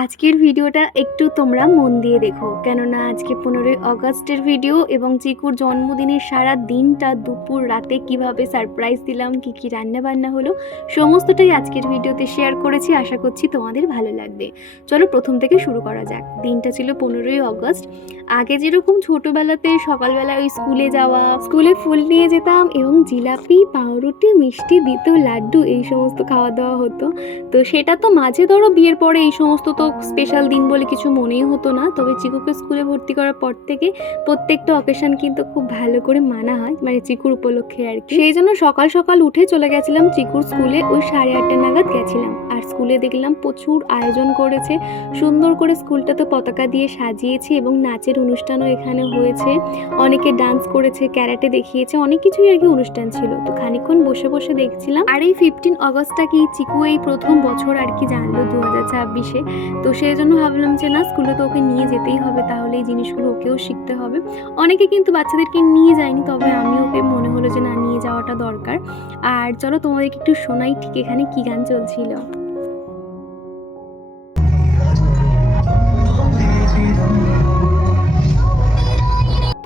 আজকের ভিডিওটা একটু তোমরা মন দিয়ে দেখো, কেননা আজকে 15ই অগস্টের ভিডিও এবং চিকুর জন্মদিনের সারা দিনটা দুপুর রাতে কিভাবে সারপ্রাইজ দিলাম, কি রান্না বান্না হলো, সমস্তটাই আজকের ভিডিওতে শেয়ার করেছি। আশা করছি তোমাদের ভালো লাগবে। চলো প্রথম থেকে শুরু করা যাক। দিনটা ছিল 15ই অগস্ট। আগে যেরকম ছোটোবেলাতে সকালবেলা ওই স্কুলে যাওয়া, স্কুলে ফুল নিয়ে যেতাম এবং জিলাপি, পাউরুটি, মিষ্টি দিত, লাড্ডু, এই সমস্ত খাওয়া দাওয়া হতো। তো সেটা তো মাঝে ধরো বিয়ের পরে এই সমস্ত তো স্পেশাল দিন বলে কিছু মনেই হতো না। তবে চিকুকে স্কুলে ভর্তি করার পর থেকে প্রত্যেকটা অকেশন কিন্তু খুব ভালো করে মানা হয়, মানে চিকুর উপলক্ষে আর কি। সেই জন্য সকাল সকাল উঠে চলে গেছিলাম চিকুর স্কুলে। ওই 8:30 নাগাদ গেছিলাম। আর স্কুলে দেখলাম প্রচুর আয়োজন করেছে, সুন্দর করে স্কুলটা তো পতাকা দিয়ে সাজিয়েছে এবং নাচের অনুষ্ঠানও এখানে হয়েছে। অনেকে ডান্স করেছে, ক্যারাটে দেখিয়েছে, অনেক কিছুই আর কি অনুষ্ঠান ছিল। তো খানিকক্ষণ বসে বসে দেখছিলাম। আর এই 15 অগস্টটা কি চিকু এই প্রথম বছর আর কি জানলো 2026-এ। তো সেই জন্য ভাবলাম যে না, স্কুলে তো ওকে নিয়ে যেতেই হবে, তাহলে এই জিনিসগুলো ওকেও শিখতে হবে। অনেকে কিন্তু বাচ্চাদেরকে নিয়ে যায়নি, তবে আমি ওকে মনে হলো যে না, নিয়ে যাওয়াটা দরকার। আর চলো তোমাদেরকে একটু শোনাই ঠিক এখানে কি গান চলছিল।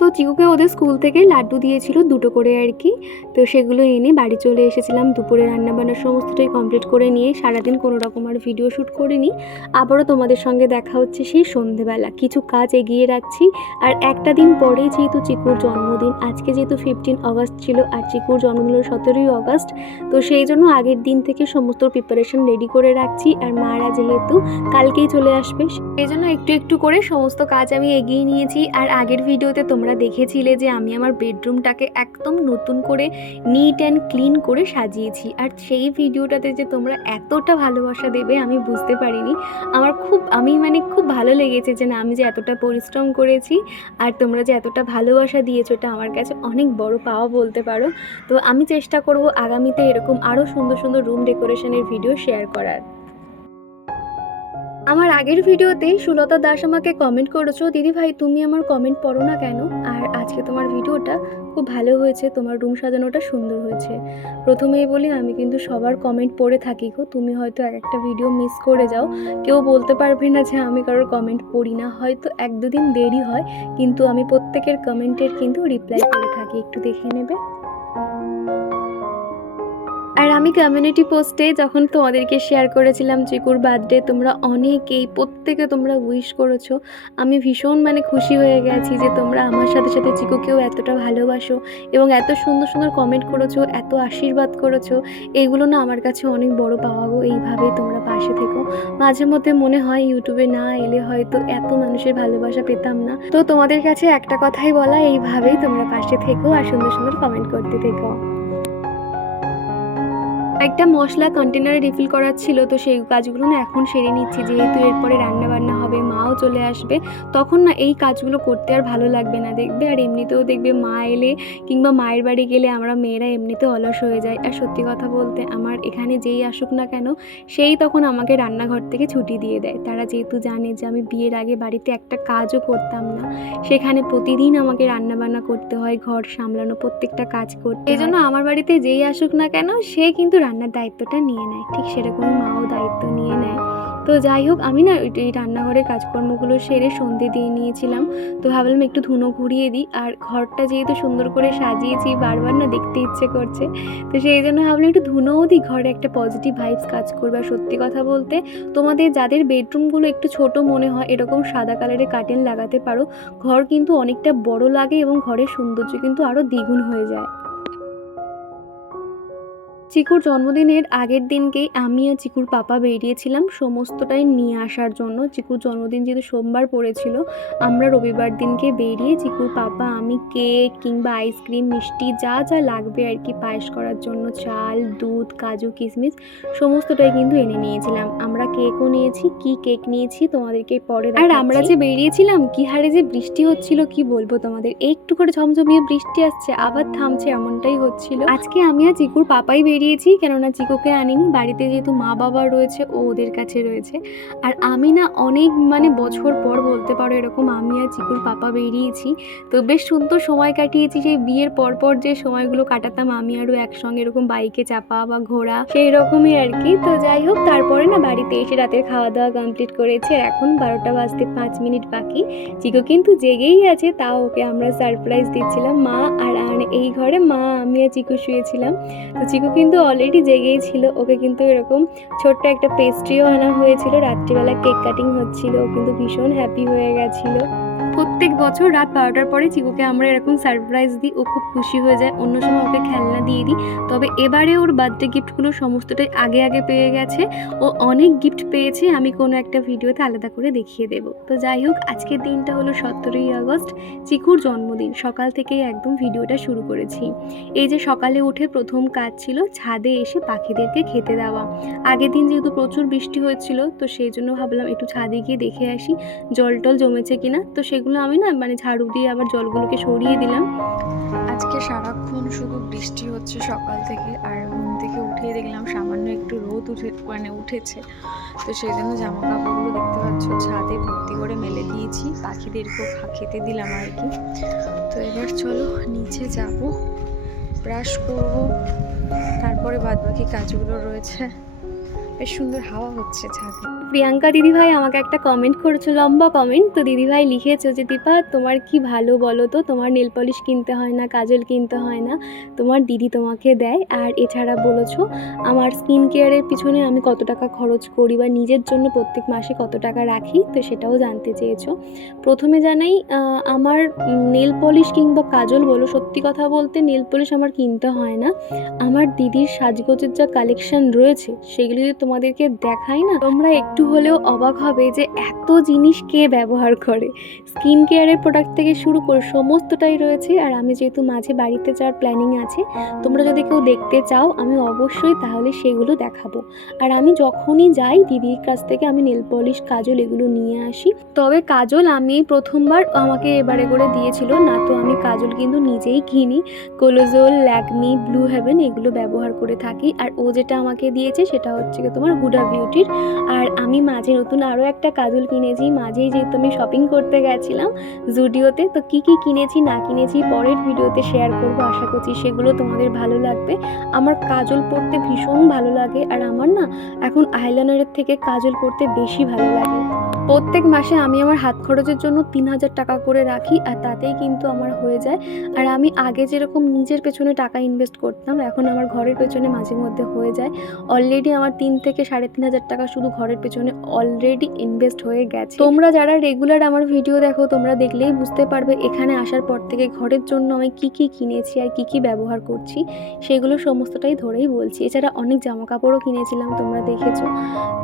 তো চিকুকে ওদের স্কুল থেকে লাড্ডু দিয়েছিল 2টো করে আর কি। তো সেগুলো এনে বাড়ি চলে এসেছিলাম। দুপুরে রান্নাবান্নার সমস্তটাই কমপ্লিট করে নিয়ে সারাদিন কোনো রকম আর ভিডিও শ্যুট করিনি। আবারও তোমাদের সঙ্গে দেখা হচ্ছে সেই সন্ধেবেলা। কিছু কাজ এগিয়ে রাখছি। আর একটা দিন পরে যেহেতু চিকুর জন্মদিন, আজকে যেহেতু 15 অগস্ট ছিল আর চিকুর জন্মদিন হলো 17ই অগস্ট, তো সেই জন্য আগের দিন থেকে সমস্ত প্রিপারেশন রেডি করে রাখছি। আর মারা যেহেতু কালকেই চলে আসবে, সেই জন্য একটু একটু করে সমস্ত কাজ আমি এগিয়ে নিয়েছি। আর আগের ভিডিওতে তোমরা দেখেছিলে যে আমি আমার বেডরুমটাকে একদম নতুন করে নিট অ্যান্ড ক্লিন করে সাজিয়েছি। আর সেই ভিডিওটাতে যে তোমরা এতটা ভালোবাসা দেবে আমি বুঝতে পারিনি। আমার খুব ভালো লেগেছে যে না, আমি যে এতটা পরিশ্রম করেছি আর তোমরা যে এতটা ভালোবাসা দিয়েছো, এটা আমার কাছে অনেক বড় পাওয়া বলতে পারো। তো আমি চেষ্টা করব আগামীতে এরকম আরও সুন্দর সুন্দর রুম ডেকোরেশনের ভিডিও শেয়ার করার। আমার আগের ভিডিওতে সুলতা দাস আমাকে কমেন্ট করেছো, দিদি ভাই তুমি আমার কমেন্ট পড়ো না কেন? আর আজকে তোমার ভিডিওটা খুব ভালো হয়েছে, তোমার রুম সাজানোটা সুন্দর হয়েছে। প্রথমেই বলি, আমি কিন্তু সবার কমেন্ট পড়ে থাকি গো। তুমি হয়তো একটা ভিডিও মিস করে যাও, কেউ বলতে পারবে না যে আমি কারোর কমেন্ট পড়ি না। হয়তো 1-2 দিন দেরি হয়, কিন্তু আমি প্রত্যেকের কমেন্টের কিন্তু রিপ্লাই করে থাকি, একটু দেখে নেবে। আর আমি কমিউনিটি পোস্টে যখন তোমাদেরকে শেয়ার করেছিলাম চিকুর বার্থডে, তোমরা অনেকেই প্রত্যেকে তোমরা উইশ করেছো। আমি ভীষণ খুশি হয়ে গেছি যে তোমরা আমার সাথে সাথে চিকুকেও এতটা ভালোবাসো এবং এত সুন্দর সুন্দর কমেন্ট করেছো, এত আশীর্বাদ করেছো। এইগুলো না আমার কাছে অনেক বড় পাওয়া গো। এইভাবেই তোমরা পাশে থেকো। মাঝে মধ্যে মনে হয় ইউটিউবে না এলে হয়তো এত মানুষের ভালোবাসা পেতাম না। তো তোমাদের কাছে একটা কথাই বলা, এইভাবেই তোমরা পাশে থেকো আর সুন্দর সুন্দর কমেন্ট করতে থেকো। একটা মশলা কন্টেনারে রিফিল করার ছিল, তো সেই কাজগুলো না এখন সেরে নিচ্ছি। যেহেতু এরপরে রান্না বান্না হবে, মাও চলে আসবে, তখন না এই কাজগুলো করতে আর ভালো লাগবে না দেখবে। আর এমনিতেও দেখবে মা এলে কিংবা মায়ের বাড়ি গেলে আমরা মেয়েরা এমনিতেও অলস হয়ে যায়। আর সত্যি কথা বলতে, আমার এখানে যেই আসুক না কেন, সেই তখন আমাকে রান্নাঘর থেকে ছুটি দিয়ে দেয়। তারা যেহেতু জানে যে আমি বিয়ের আগে বাড়িতে একটা কাজও করতাম না, সেখানে প্রতিদিন আমাকে রান্না বান্না করতে হয়, ঘর সামলানো, প্রত্যেকটা কাজ করতে। এই জন্য আমার বাড়িতে যেই আসুক না কেন, সে কিন্তু রান্নার দায়িত্বটা নিয়ে নেয়। ঠিক সেরকমই মাও দায়িত্ব নিয়ে নেয়। তো যাই হোক, আমি না এই রান্নাঘরের কাজকর্মগুলো সেরে সন্ধে দিয়ে নিয়েছিলাম। তো ভাবলাম একটু ধুনো ঘুরিয়ে দিই। আর ঘরটা যেহেতু সুন্দর করে সাজিয়েছি, বারবার না দেখতে ইচ্ছে করছে। তো সেই জন্য ভাবলাম একটু ধুনোও দিই, ঘরে একটা পজিটিভ ভাইবস কাজ করবে। আর সত্যি কথা বলতে, তোমাদের যাদের বেডরুমগুলো একটু ছোট মনে হয়, এরকম সাদা কালারের কার্টেন লাগাতে পারো। ঘর কিন্তু অনেকটা বড় লাগে এবং ঘরের সৌন্দর্য কিন্তু আরও দ্বিগুণ হয়ে যায়। চিকুর জন্মদিনের আগের দিনকেই আমি আর চিকুর পাপা বেরিয়েছিলাম সমস্তটাই নিয়ে আসার জন্য। চিকুর জন্মদিন যেহেতু সোমবার পড়েছিল, আমরা রবিবার দিনকে বেরিয়ে চিকুর পাপা আমি কেক কিংবা আইসক্রিম, মিষ্টি যা যা লাগবে আর কি পায়েস করার জন্য, চাল, দুধ, কাজু, কিশমিশ সমস্তটাই কিন্তু এনে নিয়েছিলাম। আমরা কেকও নিয়েছি। কি কেক নিয়েছি তোমাদেরকে পরে দেখাচ্ছি। আর আমরা যে বেরিয়েছিলাম, কি হারে যে বৃষ্টি হচ্ছিল, কি বলবো তোমাদের। একটু করে ঝমঝমিয়ে বৃষ্টি আসছে, আবার থামছে, এমনটাই হচ্ছিল। আজকে আমি আর চিকুর পাপাই বেরিয়েছি, কেননা চিকুকে আনিনি, বাড়িতে যেহেতু মা বাবা রয়েছে ও ওদের কাছে রয়েছে। আর আমি না অনেক বছর পর বলতে পারো এরকম আমি আর চিকুর পাপা বেরিয়েছি। তো বেশ সুন্দর সময় কাটিয়েছি, সেই বিয়ের পরপর যে সময়গুলো কাটাতাম আমি আরও একসঙ্গে এরকম বাইকে চাপা বা ঘোরা, সেই রকমই আর কি। তো যাই হোক, তারপরে না বাড়িতে এসে রাতের খাওয়া দাওয়া কমপ্লিট করেছি আর এখন 12টা বাজতে 5 মিনিট বাকি। চিকু কিন্তু জেগেই আছে, তাও ওকে আমরা সারপ্রাইজ দিচ্ছিলাম। মা আর এই ঘরে মা, আমি আর চিকু শুয়েছিলাম। তো চিকু কিন্তু অলরেডি জেগেই ছিল, ওকে কিন্তু এরকম ছোট্ট একটা পেস্ট্রিও আনা হয়েছিল, রাত্রিবেলা কেক কাটিং হচ্ছিল, ও কিন্তু ভীষণ হ্যাপি হয়ে গেছিলো। প্রত্যেক বছর রাত 12টার পরে চিকুকে আমরা এরকম সারপ্রাইজ দিই, ও খুব খুশি হয়ে যায়। অন্য সময় ওকে খেলনা দিয়ে দিই, তবে এবারে ওর বার্থডে গিফটগুলো সমস্তটাই আগে আগে পেয়ে গেছে। ও অনেক গিফট পেয়েছে, আমি কোনো একটা ভিডিওতে আলাদা করে দেখিয়ে দেব। তো যাই হোক, আজকের দিনটা হলো 17ই আগস্ট, চিকুর জন্মদিন। সকাল থেকেই একদম ভিডিওটা শুরু করেছি। এই যে সকালে উঠে প্রথম কাজ ছিল ছাদে এসে পাখিদেরকে খেতে দেওয়া। আগের দিন যেহেতু প্রচুর বৃষ্টি হয়েছিল, তো সেই জন্য ভাবলাম একটু ছাদে গিয়ে দেখে আসি জল টল জমেছে কিনা। তো সেগুলো আমি না ঝাড়ু দিয়ে আবার জলগুলোকে সরিয়ে দিলাম। আজকে সারাক্ষণ শুধু বৃষ্টি হচ্ছে সকাল থেকে, আর ঘুম থেকে উঠেই দেখলাম সামান্য একটু রোদ উঠেছে। তো সেই জন্য জামা কাপড়গুলো দেখতে পাচ্ছ ছাদে ভর্তি করে মেলে দিয়েছি, পাখিদেরকেও খেতে দিলাম আর কি। তো এবার চলো নিচে যাব, ব্রাশ করব, তারপরে বাদবাকি কাজগুলো রয়েছে। বেশ সুন্দর হাওয়া হচ্ছে ছাদে। প্রিয়াঙ্কা দিদিভাই আমাকে একটা কমেন্ট করেছো, লম্বা কমেন্ট। তো দিদিভাই লিখেছো যে দীপা তোমার কি ভালো বলো তো, তোমার নেল পলিশ কিনতে হয় না, কাজল কিনতে হয় না, তোমার দিদি তোমাকে দেয়। আর এছাড়া বলেছো আমার স্কিন কেয়ারের পিছনে আমি কত টাকা খরচ করি বা নিজের জন্য প্রত্যেক মাসে কত টাকা রাখি, তো সেটাও জানতে চেয়েছো। প্রথমে জানাই, আমার নেল পলিশ কিংবা কাজল বলো, সত্যি কথা বলতে নেল পলিশ আমার কিনতে হয় না। আমার দিদির সাজগোজের যা কালেকশন রয়েছে সেগুলি যদি তোমাদেরকে দেখাই না, তোমরা একটু হলেও অবাক হবে যে এত জিনিস কে ব্যবহার করে। স্কিন কেয়ারের প্রোডাক্ট থেকে শুরু করে সমস্তটাই রয়েছে। আর আমি যেহেতু মাঝে বাড়িতে যাওয়ার প্ল্যানিং আছে, তোমরা যদি কেউ দেখতে চাও আমি অবশ্যই তাহলে সেগুলো দেখাবো। আর আমি যখনই যাই দিদির কাছ থেকে আমি নেল পলিশ কাজল এগুলো নিয়ে আসি। তবে কাজল আমি প্রথমবার আমাকে এবারে করে দিয়েছিল না, তো আমি কাজল কিন্তু নিজেই কিনি। কোলোজল, ল্যাকমি, ব্লু হেভেন এগুলো ব্যবহার করে থাকি। আর ও যেটা আমাকে দিয়েছে সেটা হচ্ছে তোমার হুডা বিউটির। আর আমি মাঝে নতুন আরও একটা কাজল কিনেছি, মাঝেই যেহেতু আমি শপিং করতে গেছিলাম জুডিওতে। তো কী কী কিনেছি না কিনেছি পরের ভিডিওতে শেয়ার করবো, আশা করছি সেগুলো তোমাদের ভালো লাগবে। আমার কাজল পরতে ভীষণ ভালো লাগে, আর আমার না এখন আইলাইনারের থেকে কাজল পরতে বেশি ভালো লাগে। প্রত্যেক মাসে আমি আমার হাত খরচের জন্য 3000 টাকা করে রাখি, আর তাতেই কিন্তু আমার হয়ে যায়। আর আমি আগে যেরকম নিজের পেছনে টাকা ইনভেস্ট করতাম, এখন আমার ঘরের পেছনে মাঝে মধ্যে হয়ে যায়। অলরেডি আমার 3 থেকে 3500 টাকা শুধু ঘরের পেছনে অলরেডি ইনভেস্ট হয়ে গেছে। তোমরা যারা রেগুলার আমার ভিডিও দেখো, তোমরা দেখলেই বুঝতে পারবে এখানে আসার পর থেকে ঘরের জন্য আমি কি কি কিনেছি আর কি কি ব্যবহার করছি সেগুলো সমস্তটাই ধরেই বলছি। এছাড়া অনেক জামা কাপড়ও কিনেছিলাম, তোমরা দেখেছো।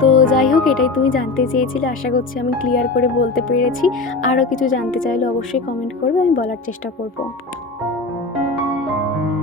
তো যাই হোক, এটাই তুমি জানতে চেয়েছিলে, আশা করছি আমি ক্লিয়ার করে বলতে পেরেছি। আরও কিছু জানতে চাইলে অবশ্যই কমেন্ট করবে, আমি বলার চেষ্টা করব।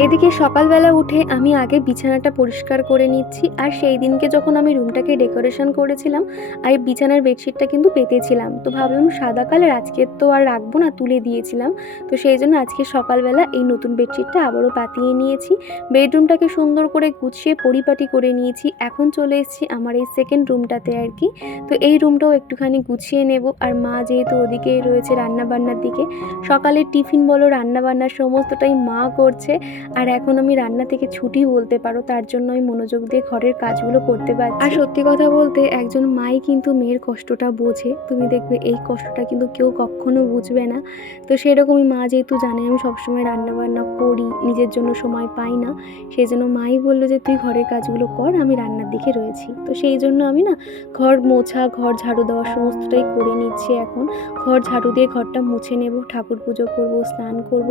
এদিকে সকালবেলা উঠে আমি আগে বিছানাটা পরিষ্কার করে নিচ্ছি। আর সেই দিনকে যখন আমি রুমটাকে ডেকোরেশন করেছিলাম, আর বিছানার বেডশিটটা কিন্তু পেতেছিলাম, তো ভাবলাম সাদা কালার আজকে তো আর রাখবো না, তুলে দিয়েছিলাম। তো সেই জন্য আজকে সকালবেলা এই নতুন বেডশিটটা আবারও পাতিয়ে নিয়েছি, বেডরুমটাকে সুন্দর করে গুছিয়ে পরিপাটি করে নিয়েছি। এখন চলে এসেছি আমার এই সেকেন্ড রুমটাতে আর কি। তো এই রুমটাও একটুখানি গুছিয়ে নেব। আর মা যেহেতু ওদিকেই রয়েছে রান্নাবান্নার দিকে, সকালের টিফিন বলো রান্নাবান্নার সমস্তটাই মা করছে। আর এখন আমি রান্না থেকে ছুটি বলতে পারো, তার জন্য আমি মনোযোগ দিয়ে ঘরের কাজগুলো করতে পারছি। আর সত্যি কথা বলতে একজন মাই কিন্তু মেয়ের কষ্টটা বোঝে, তুমি দেখবে এই কষ্টটা কিন্তু কেউ কখনো বুঝবে না। তো সেরকমই মা যেহেতু জানে আমি সবসময় রান্নাবান্না করি, নিজের জন্য সময় পাই না, সেই জন্য মাই বললো যে তুই ঘরের কাজগুলো কর, আমি রান্নার দিকে রয়েছি। তো সেই জন্য আমি না ঘর মোছা, ঘর ঝাড়ু দেওয়া সমস্তটাই করে নিচ্ছি। এখন ঘর ঝাড়ু দিয়ে ঘরটা মুছে নেব, ঠাকুর পুজো করব, স্নান করব,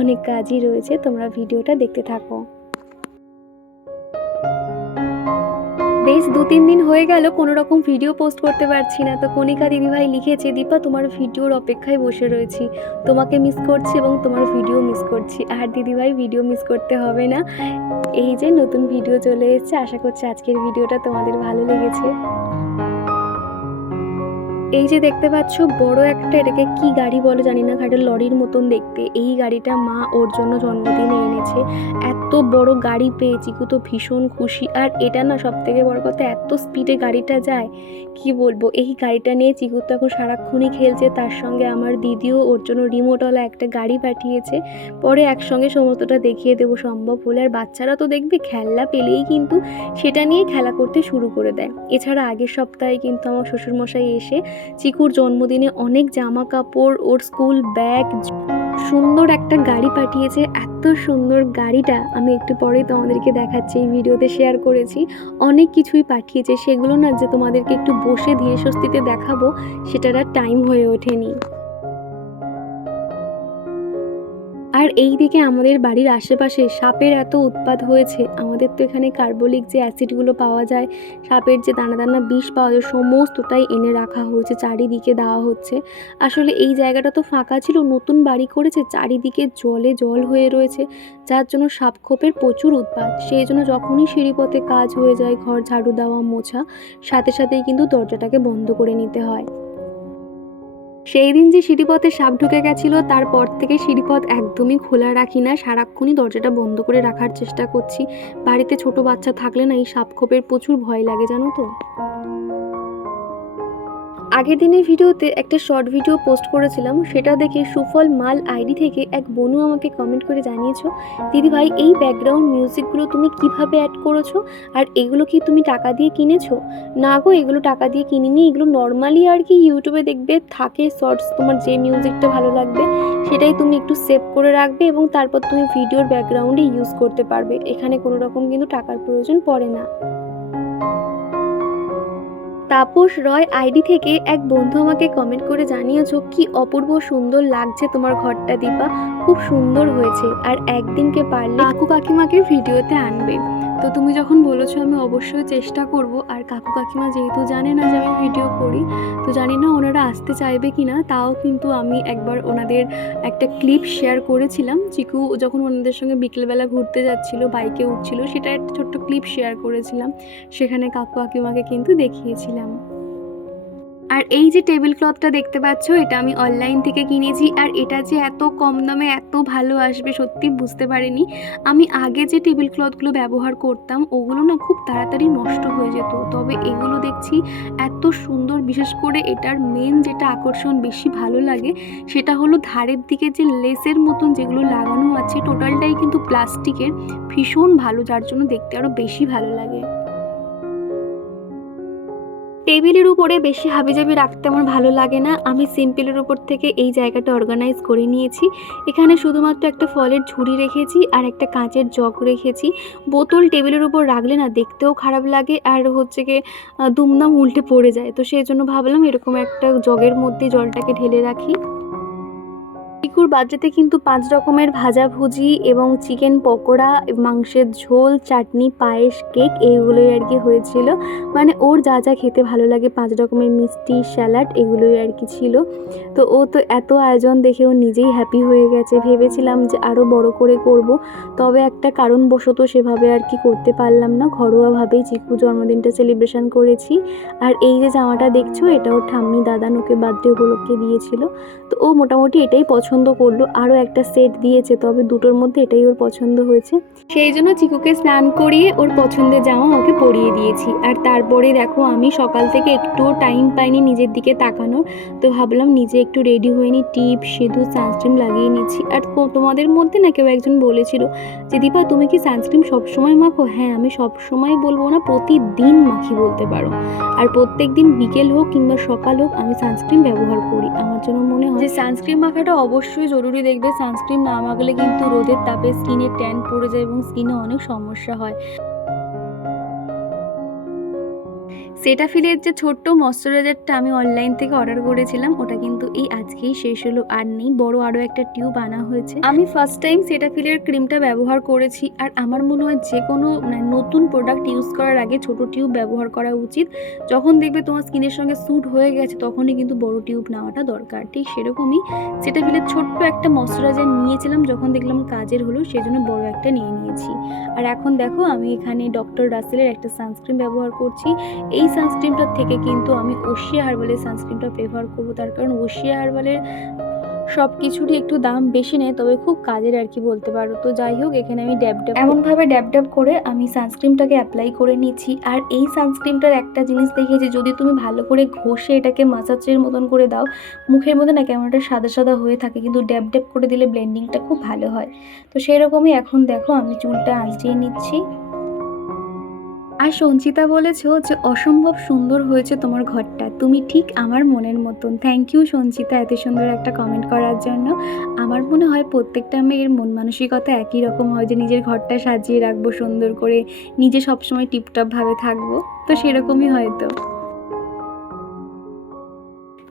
অনেক কাজই রয়েছে। তোমরা ভিডিওটা দেখতে থাকো। বেশ 2-3 দিন হয়ে গেল কোনো রকম ভিডিও পোস্ট করতে পারছি না। তো কণিকা দিদিভাই লিখেছে, দীপা তোমার ভিডিওর অপেক্ষায় বসে রয়েছি, তোমাকে মিস করছি এবং তোমার ভিডিও মিস করছি। আর দিদিভাই ভিডিও মিস করতে হবে না, এই যে নতুন ভিডিও চলে এসেছে। আশা করছি আজকের ভিডিওটা তোমাদের ভালো লেগেছে। এই যে দেখতে পাচ্ছ বড় একটা, এটাকে কি গাড়ি বলে জানি না, গাড়িটা লরির মতন দেখতে। এই গাড়িটা মা ওর জন্য জন্মদিনে এনেছে। এত বড় গাড়ি পেয়ে চিকু তো ভীষণ খুশি। আর এটা না, সব থেকে বড় কথা, এত স্পিডে গাড়িটা যায় কি বলবো। এই গাড়িটা নিয়ে চিকু তো এখন সারাক্ষণই খেলছে। তার সঙ্গে আমার দিদিও ওর জন্য রিমোটওয়ালা একটা গাড়ি পাঠিয়েছে। পরে একসঙ্গে সমস্তটা দেখিয়ে দেবো সম্ভব হলে। আর বাচ্চারা তো দেখবে খেলনা পেলেই কিন্তু সেটা নিয়ে খেলা করতে শুরু করে দেয়। এছাড়া আগের সপ্তাহে কিন্তু আমার শ্বশুরমশাই এসে চিকুর জন্মদিনে অনেক জামা কাপড়, ওর স্কুল ব্যাগ, সুন্দর একটা গাড়ি পাঠিয়েছে। এত সুন্দর গাড়িটা আমি একটু পরেই তোমাদেরকে দেখাচ্ছি, এই ভিডিওতে শেয়ার করেছি। অনেক কিছুই পাঠিয়েছে, সেগুলো না যে তোমাদেরকে একটু বসে ধীরে স্বস্তিতে দেখাবো সেটার আর টাইম হয়ে ওঠেনি। আর এই দিকে আমাদের বাড়ির আশেপাশে সাপের এত উৎপাত হয়েছে। আমাদের তো এখানে কার্বলিক যে অ্যাসিডগুলো পাওয়া যায়, সাপের যে দানা দানা বিষ পাওয়া যায়, সমস্তটাই এনে রাখা হয়েছে, চারিদিকে দেওয়া হচ্ছে। আসলে এই জায়গাটা তো ফাঁকা ছিল, নতুন বাড়ি করেছে, চারিদিকে জলে জল হয়ে রয়েছে, যার জন্য সাপখোপের প্রচুর উৎপাত। সেই জন্য যখনই সিঁড়িপথে কাজ হয়ে যায়, ঘর ঝাড়ু দেওয়া মোছা, সাথে সাথেই কিন্তু দরজাটাকে বন্ধ করে নিতে হয়। সেই দিন যে সিঁড়িপথে সাপ ঢুকে গেছিলো, তারপর থেকে সিঁড়িপথ একদমই খোলা রাখি না, সারাক্ষণই দরজাটা বন্ধ করে রাখার চেষ্টা করছি। বাড়িতে ছোট বাচ্চা থাকলে না এই সাপখোপের প্রচুর ভয় লাগে, জানো তো। আগের দিনের ভিডিওতে একটা শর্ট ভিডিও পোস্ট করেছিলাম, সেটা দেখে সুফল মাল আইডি থেকে এক বোনু আমাকে কমেন্ট করে জানিয়েছো, দিদি ভাই এই ব্যাকগ্রাউন্ড মিউজিকগুলো তুমি কিভাবে অ্যাড করেছো, আর এগুলো কি তুমি টাকা দিয়ে কিনেছো? না গো, এগুলো টাকা দিয়ে কিনিনি, এগুলো নর্মালি আর কি ইউটিউবে দেখবে থাকে শর্টস, তোমার যে মিউজিকটা ভালো লাগবে সেটাই তুমি একটু সেভ করে রাখবে এবং তারপর তুমি ভিডিওর ব্যাকগ্রাউন্ডে ইউজ করতে পারবে। এখানে কোনো রকম কিন্তু টাকার প্রয়োজন পড়ে না। তাপস রয় আইডি থেকে এক বন্ধু আমাকে কমেন্ট করে জানিয়েছো, কি অপূর্ব সুন্দর লাগছে তোমার ঘরটা দীপা, খুব সুন্দর হয়েছে, আর একদিনকে পারলে কাকু কাকিমাকে ভিডিওতে আনবে। তো তুমি যখন বলেছো আমি অবশ্যই চেষ্টা করব। আর কাকু কাকিমা যেহেতু জানে না যে আমি ভিডিও করি, তো জানি না ওনারা আসতে চাইবে কি না, তাও কিন্তু আমি একবার ওনাদের একটা ক্লিপ শেয়ার করেছিলাম। চিকু যখন ওনাদের সঙ্গে বিকেলবেলা ঘুরতে যাচ্ছিল, বাইকে উঠছিল, সেটা একটা ছোট্ট ক্লিপ শেয়ার করেছিলাম। সেখানে কাকু কাকিমাকে কিন্তু দেখিয়েছিলাম। আর এই যে টেবিল ক্লথটা দেখতে পাচ্ছ, এটা আমি অনলাইন থেকে কিনেছি। আর এটা যে এত কম দামে এত ভালো আসবে সত্যি বুঝতে পারিনি। আমি আগে যে টেবিল ক্লথগুলো ব্যবহার করতাম ওগুলো না খুব তাড়াতাড়ি নষ্ট হয়ে যেত, তবে এগুলো দেখছি এত সুন্দর। বিশেষ করে এটার মেন যেটা আকর্ষণ বেশি ভালো লাগে সেটা হলো ধারের দিকে যে লেসের মতন যেগুলো লাগানো আছে, টোটালটাই কিন্তু প্লাস্টিকের, ভীষণ ভালো, যার জন্য দেখতে আরও বেশি ভালো লাগে। টেবিলের উপরে বেশি হাবিজাবি রাখতে আমার ভালো লাগে না, আমি সিম্পলের উপর থেকে এই জায়গাটা অর্গানাইজ করে নিয়েছি। এখানে শুধুমাত্র একটা ফলের ঝুড়ি রেখেছি আর একটা কাঁচের জগ রেখেছি। বোতল টেবিলের উপর রাখলে না দেখতেও খারাপ লাগে, আর হচ্ছে গিয়ে দুমদাম উল্টে পড়ে যায়। তো সেই জন্য ভাবলাম এরকম একটা জগের মধ্যে জলটাকে ঢেলে রাখি। চিকুর বার্থডেতে কিন্তু 5 রকমের ভাজাভুজি এবং চিকেন পকোড়া, মাংসের ঝোল, চাটনি, পায়েস, কেক এইগুলোই আর কি হয়েছিল। মানে ওর যা যা খেতে ভালো লাগে, 5 রকমের মিষ্টি, স্যালাড, এগুলোই আর কি ছিল। তো ও তো এত আয়োজন দেখে ও নিজেই হ্যাপি হয়ে গেছে। ভেবেছিলাম যে আরও বড় করে করব, তবে একটা কারণবশত সেভাবে আর কি করতে পারলাম না। ঘরোয়াভাবেই চিকু জন্মদিনটা সেলিব্রেশন করেছি। আর এই যে জামাটা দেখছো, এটা ওর ঠাম্মি দাদান ওকে বার্থডে উপলক্ষে দিয়েছিল। তো ও মোটামুটি এটাই পছন্দ করলো। আরও একটা সেট দিয়েছে, তবে দুটোর মধ্যে এটাই ওর পছন্দ হয়েছে। সেই জন্য চিকুকে স্নান করিয়ে ওর পছন্দের জামা ওকে পরিয়ে দিয়েছি। আর তারপরে দেখো আমি সকাল থেকে একটুও টাইম পাইনি নিজের দিকে তাকানোর, তো ভাবলাম নিজে একটু রেডি হয়ে নিই, টিপ, সিঁদুর, সানস্ক্রিন লাগিয়ে নিচ্ছি। আর তোমাদের মধ্যে না কেউ একজন বলেছিল যে দীপা তুমি কি সানস্ক্রিন সবসময় মাখো? হ্যাঁ, আমি সবসময় বলবো না, প্রতিদিন মাখি বলতে পারো। আর প্রত্যেক দিন বিকেল হোক কিংবা সকাল হোক আমি সানস্ক্রিন ব্যবহার করি। আমার জন্য মনে হয় যে সানস্ক্রিন মাখাটা অবশ্যই জরুরি। দেখবে সানস্ক্রিন না মাখলে কিন্তু রোদের তাপে স্কিনে ট্যান পড়ে যায় এবং স্কিনে অনেক সমস্যা হয়। সেটাফিলের যে ছোট্ট ময়শ্চারাইজারটা আমি অনলাইন থেকে অর্ডার করেছিলাম, ওটা কিন্তু এই আজকেই শেষ হলো, আর নেই। বড় আরও একটা টিউব আনা হয়েছে। আমি ফার্স্ট টাইম সেটাফিলের ক্রিমটা ব্যবহার করেছি। আর আমার মনে হয় যে কোনো নতুন প্রোডাক্ট ইউজ করার আগে ছোট টিউব ব্যবহার করা উচিত। যখন দেখবে তোমার স্কিনের সঙ্গে স্যুট হয়ে গেছে তখনই কিন্তু বড় টিউব নেওয়াটা দরকার। ঠিক সেরকমই সেটাফিলের ছোট্ট একটা ময়শ্চারাইজার নিয়েছিলাম, যখন দেখলাম কাজের হলো সেজন্য বড় একটা নিয়ে নিয়েছি। আর এখন দেখো আমি এখানে ডক্টর রাসেলের একটা সানস্ক্রিন ব্যবহার করছি। এই সানস্ক্রিনটার থেকে কিন্তু আমি ওশিয়া হার্বালের সানস্ক্রিনটা প্রেফার করবো, তার কারণ ওশিয়া হার্বালের সব কিছুরই একটু দাম বেশি নেয়, তবে খুব কাজের আর কি বলতে পারো। তো যাই হোক, এখানে আমি এমনভাবে ড্যাব করে আমি সানস্ক্রিনটাকে অ্যাপ্লাই করে নিচ্ছি। আর এই সানস্ক্রিনটার একটা জিনিস দেখেছি, যদি তুমি ভালো করে ঘষে এটাকে মাসাজের মতন করে দাও, মুখের মধ্যে না কেমন একটা সাদা সাদা হয়ে থাকে, কিন্তু ড্যাব করে দিলে ব্লেন্ডিংটা খুব ভালো হয়। তো সেরকমই এখন দেখো আমি চুলটা আঁচড়িয়ে নিচ্ছি। আর সঞ্চিতা বলেছো যে অসম্ভব সুন্দর হয়েছে তোমার ঘরটা, তুমি ঠিক আমার মনের মতন। থ্যাংক ইউ সঞ্চিতা এত সুন্দর একটা কমেন্ট করার জন্য। আমার মনে হয় প্রত্যেকটা মেয়ের মন মানসিকতা একই রকম হয়, যে নিজের ঘরটা সাজিয়ে রাখবো সুন্দর করে, নিজে সবসময় টিপটপভাবে থাকবো। তো সেরকমই হয়তো।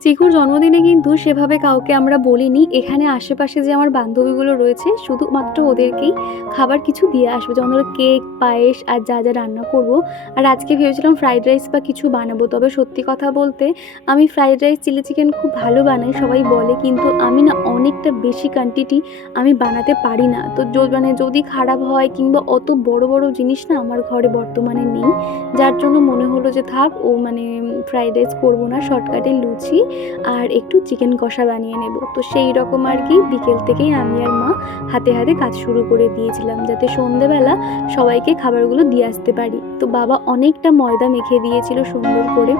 চিকুর জন্মদিনে কিন্তু সেভাবে কাউকে আমরা বলিনি। এখানে আশেপাশে যে আমার বান্ধবীগুলো রয়েছে শুধুমাত্র ওদেরকেই খাবার কিছু দিয়ে আসবো, যেমন ধরো কেক, পায়েস আর যা যা রান্না করব। আর আজকে ভেবেছিলাম ফ্রাইড রাইস বা কিছু বানাবো, তবে সত্যি কথা বলতে আমি ফ্রাইড রাইস, চিলি চিকেন খুব ভালো বানাই সবাই বলে, কিন্তু আমি না অনেকটা বেশি কোয়ান্টিটি আমি বানাতে পারি না। তো মানে যদি খারাপ হয় কিংবা অত বড় বড় জিনিস না আমার ঘরে বর্তমানে নেই, যার জন্য মনে হলো যে থাক, ও মানে ফ্রাইড রাইস করবো না, শর্টকাটে লুচি আর একটু চিকেন কষা বানিয়ে নেব। তো সেই রকম আর কি বিকেল থেকেই আমি আর মা হাতে হাতে কাজ শুরু করে দিয়েছিলাম, যাতে সন্ধেবেলা সবাইকে খাবারগুলো দিয়ে আসতে পারি। তো বাবা অনেকটা ময়দা মেখে দিয়েছিল সুন্দর করে।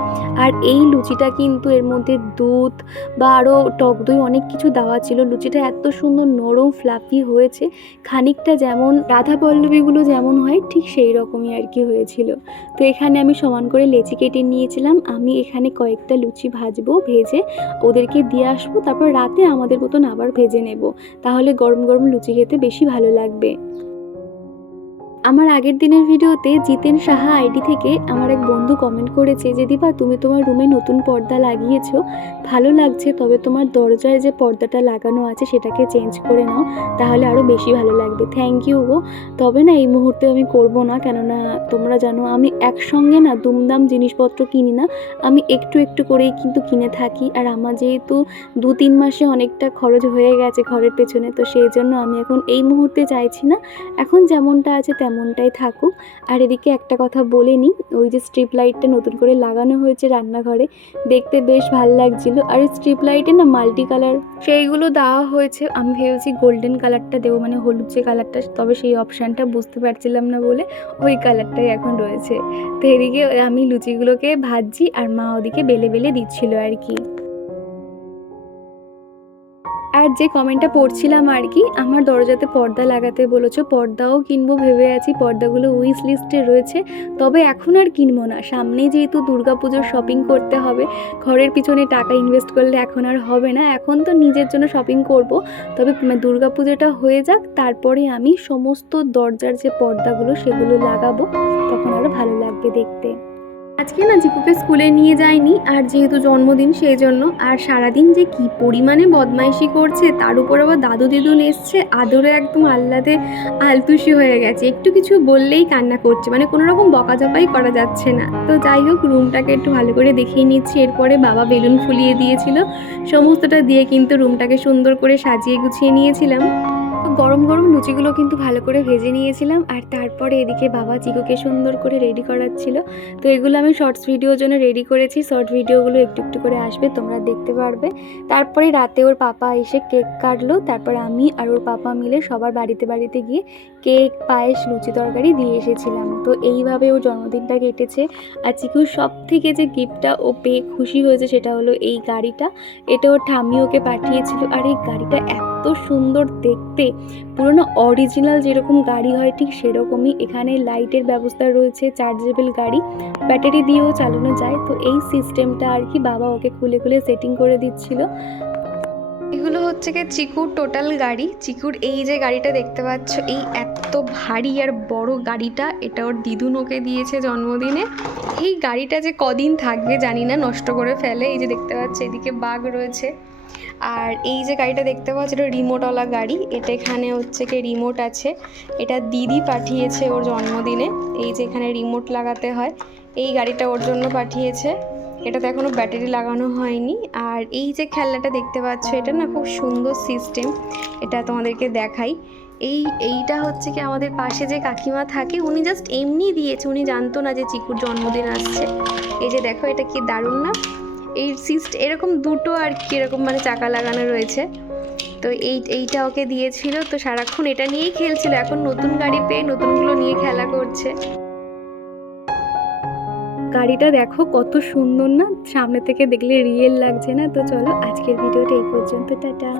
আর এই লুচিটা কিন্তু এর মধ্যে দুধ বা আরও টক দই অনেক কিছু দেওয়া ছিল। লুচিটা এত সুন্দর নরম ফ্লাফি হয়েছে, খানিকটা যেমন রাধা পল্লবীগুলো যেমন হয় ঠিক সেই রকমই আর কি হয়েছিল। তো এখানে আমি সমান করে লেচি কেটে নিয়েছিলাম। আমি এখানে কয়েকটা লুচি ভাজবো, ভেজে ওদেরকে দিয়ে আসবো, তারপর রাতে আমাদের মতন আবার ভেজে নেব, তাহলে গরম গরম লুচি খেতে বেশি ভালো লাগবে। আমার আগের দিনের ভিডিওতে জিতেন সাহা আইডি থেকে আমার এক বন্ধু কমেন্ট করেছে যে দীপা, তুমি তোমার রুমে নতুন পর্দা লাগিয়েছো, ভালো লাগছে, তবে তোমার দরজার যে পর্দাটা লাগানো আছে সেটাকে চেঞ্জ করে নাও, তাহলে আরও বেশি ভালো লাগবে। থ্যাংক ইউ গো। তবে না এই মুহূর্তে আমি করব না, কেননা তোমরা জানো আমি একসঙ্গে না দুমদাম জিনিসপত্র কিনি না, আমি একটু একটু করেই কিন্তু কিনে থাকি। আর আমার যেহেতু 2-3 মাসে অনেকটা খরচ হয়ে গেছে ঘরের পেছনে, তো সেই জন্য আমি এখন এই মুহূর্তে চাইছি না, এখন যেমনটা আছে তেমনটাই থাকুক। আর এদিকে একটা কথা বলে নিই, ওই যে স্ট্রিপ লাইটটা নতুন করে লাগানো হয়েছে রান্নাঘরে, দেখতে বেশ ভালো লাগছিল। আর স্ট্রিপ লাইটে না মাল্টি কালার সেইগুলো দেওয়া হয়েছে, আমি ভেবেছি গোল্ডেন কালারটা দেবো, মানে হলুদ যে কালারটা, তবে সেই অপশানটা বুঝতে পারছিলাম না বলে ওই কালারটাই এখন রয়েছে। তো এদিকে আমি লুচিগুলোকে ভাজছি আর মা ওদিকে বেলে বেলে দিচ্ছিল আর কি। আর যে কমেন্টটা পড়ছিলাম আর কি, আমার দরজাতে পর্দা লাগাতে বলেছো, পর্দাও কিনবো ভেবে আছি, পর্দাগুলো উইশ লিস্টে রয়েছে, তবে এখন আর কিনবো না, সামনেই যেহেতু দুর্গাপুজোর শপিং করতে হবে, ঘরের পিছনে টাকা ইনভেস্ট করলে এখন আর হবে না, এখন তো নিজের জন্য শপিং করব, তবে দুর্গাপুজোটা হয়ে যাক, তারপরে আমি সমস্ত দরজার যে পর্দাগুলো সেগুলো লাগাবো, তখন আরও ভালো লাগবে দেখতে। আজকে না জিকুকে স্কুলে নিয়ে যায়নি, আর যেহেতু জন্মদিন সেই জন্য, আর সারাদিন যে কি পরিমাণে বদমাইশি করছে, তার উপর আবার দাদু দিদুন এসছে, আদরে একদম আহ্লাদে আলতুষি হয়ে গেছে, একটু কিছু বললেই কান্না করছে, মানে কোনো রকম বকাঝকাই করা যাচ্ছে না। তো যাই হোক, রুমটাকে একটু ভালো করে দেখিয়ে নিচ্ছি। এরপরে বাবা বেলুন ফুলিয়ে দিয়েছিল, সমস্তটা দিয়ে কিন্তু রুমটাকে সুন্দর করে সাজিয়ে গুছিয়ে নিয়েছিলাম। তো গরম গরম লুচিগুলো কিন্তু ভালো করে ভেজে নিয়েছিলাম, আর তারপরে এদিকে বাবা চিকুকে সুন্দর করে রেডি করাচ্ছিল। তো এগুলো আমি শর্টস ভিডিওর জন্য রেডি করেছি, শর্ট ভিডিওগুলো একটু একটু করে আসবে, তোমরা দেখতে পারবে। তারপরে রাতে ওর পাপা এসে কেক কাটলো, তারপর আমি আর ওর পাপা মিলে সবার বাড়িতে বাড়িতে গিয়ে কেক, পায়েস, লুচি তরকারি দিয়ে এসেছিলাম। তো এইভাবে ওর জন্মদিনটা কেটেছে। আর চিকুর সব থেকে যে গিফটটা ও পেয়ে খুশি হয়েছে সেটা হলো এই গাড়িটা, এটা ওর ঠাম্মি ওকে পাঠিয়েছিল। আর এই গাড়িটা এত সুন্দর দেখতে, পুরোনো অরিজিনাল যেরকম গাড়ি হয় ঠিক সেরকমই। এখানে লাইটের ব্যবস্থা রয়েছে, চার্জেবল গাড়ি, ব্যাটারি দিয়েও চালানো যায়। তো এই সিস্টেমটা আর কি বাবা ওকে খুলে খুলে সেটিং করে দিচ্ছিল। এগুলো হচ্ছে কি চিকুর টোটাল গাড়ি। চিকুর এই যে গাড়িটা দেখতে পাচ্ছ, এই এত ভারী আর বড় গাড়িটা, এটা ওর দিদুন ওকে দিয়েছে জন্মদিনে। এই গাড়িটা যে কদিন থাকবে জানি না, নষ্ট করে ফেলে। এই যে দেখতে পাচ্ছ এদিকে বাঘ রয়েছে। আর এই যে গাড়িটা দেখতে পাচ্ছ, এটা রিমোটওয়ালা গাড়ি, এটা এখানে হচ্ছে কি রিমোট আছে, এটা দিদি পাঠিয়েছে ওর জন্মদিনে। এই যে এখানে রিমোট লাগাতে হয়, এই গাড়িটা ওর জন্য পাঠিয়েছে। এটাতে এখনও ব্যাটারি লাগানো হয়নি। আর এই যে খেলনাটা দেখতে পাচ্ছ, এটা না খুব সুন্দর সিস্টেম, এটা তোমাদেরকে দেখাই। এইটা হচ্ছে কি আমাদের পাশে যে কাকিমা থাকে, উনি জাস্ট এমনি দিয়েছে, উনি জানতো না যে চিকুর জন্মদিন আসছে। এই যে দেখো এটা কি দারুণ না, এই সিস্ট এরকম দুটো আর কি এরকম মানে চাকা লাগানো রয়েছে। তো এইটা ওকে দিয়েছিল, তো সারাক্ষণ এটা নিয়েই খেলছিল। এখন নতুন গাড়ি পেয়ে নতুনগুলো নিয়ে খেলা করছে। গাড়িটা দেখো কত সুন্দর না, সামনে থেকে দেখলে রিয়েল লাগছে না। তো চলো আজকের ভিডিওটা এই পর্যন্ত, টাটা।